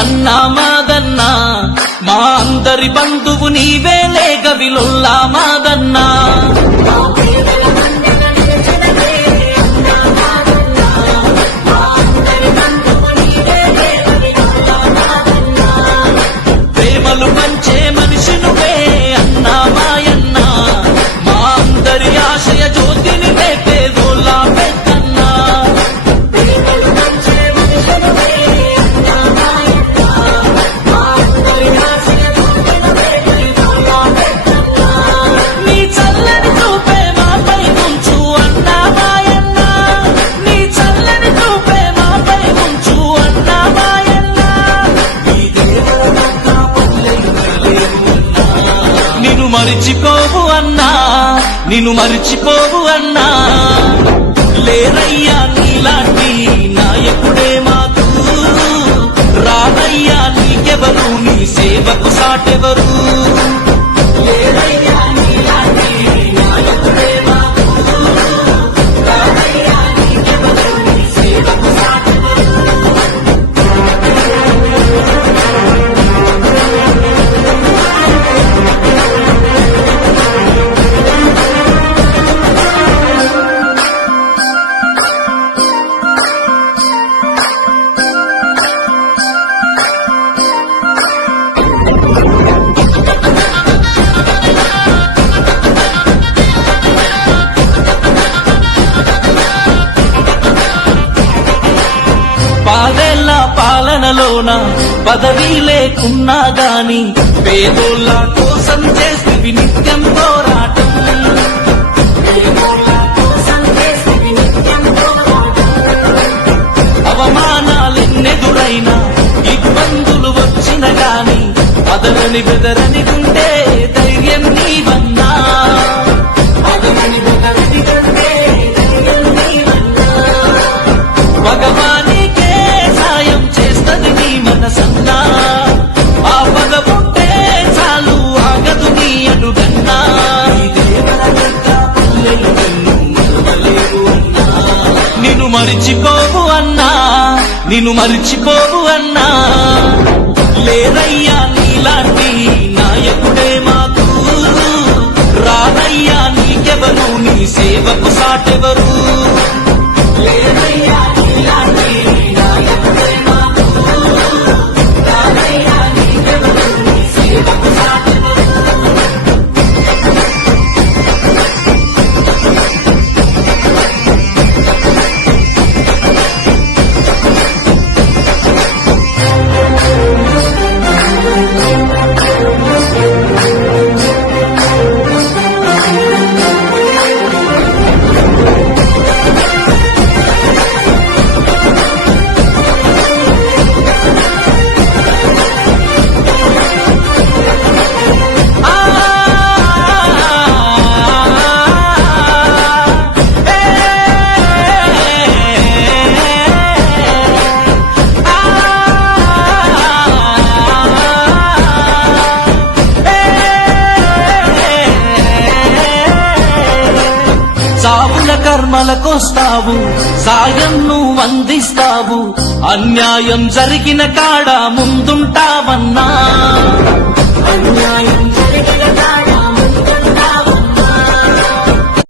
అన్నా మాదన్నా, మా అందరి బంధువు నీవేలే గవిలుల్లా మాదన్నా. ప్రేమలు పంచే మనిషి నువ్వే అన్నా మాయన్నా, మా అందరి ఆశయ జ్యోతిని రేపేదోలా పెద్దన్నా. నీ చల్లని చూపే మాపై ఉంచు అన్నా మాయన్నా, నీ చల్లని చూపే మాపై ఉంచు అన్నా మాయన్నా. నిన్ను మరిచిపోవు అన్నా, నిన్ను మరిచిపోవు అన్నా. లేరయ్యా నీలాంటి నాయకుడే మాకు, రావయ్యా నీకెవరు, నీ సేవకు సాటెవరు. లేరయ్యా నీలాంటి నాయకుడే మాకు, రావయ్యా నీకెవరు, నీ సేవకు సాటెవరు. పాదేళ్ల పాలనలోన పదవి లేకున్నా గాని పేదోళ్ళ కోసం చేసి నిత్యం పోరాటం. అవమానాలెన్నెదురైనా ఇబ్బందులు వచ్చిన గాని అదలని బెదరని ఉంటే ధైర్యం నీవన్నా. అదలని బెదరని ఉంటే ధైర్యం నీవన్నా. భగవానికే సాయం చేస్తది నీ మనసన్నా, ఆ పదవుంటే చాలు ఆగదు నీ అడుగన్నా. నిన్ను మరిచిపోవు అన్నా, నిన్ను మరిచిపోవు అన్నా. లేరయ్యా నీలాంటి నాయకుడే మాకు, రావయ్యా నీకెవరు, నీ సేవకు సాటెవరు. లేరయ్యా నీలాంటి నాయకుడే మాకు, రావయ్యా నీకెవరు, నీ సేవకు సాటెవరు. సావుల కర్మలకొస్తావు, సాయం నువ్వు అందిస్తావు, అన్యాయం జరిగిన కాడ ముందుంటావన్నా. అన్యాయం జరిగిన కాడ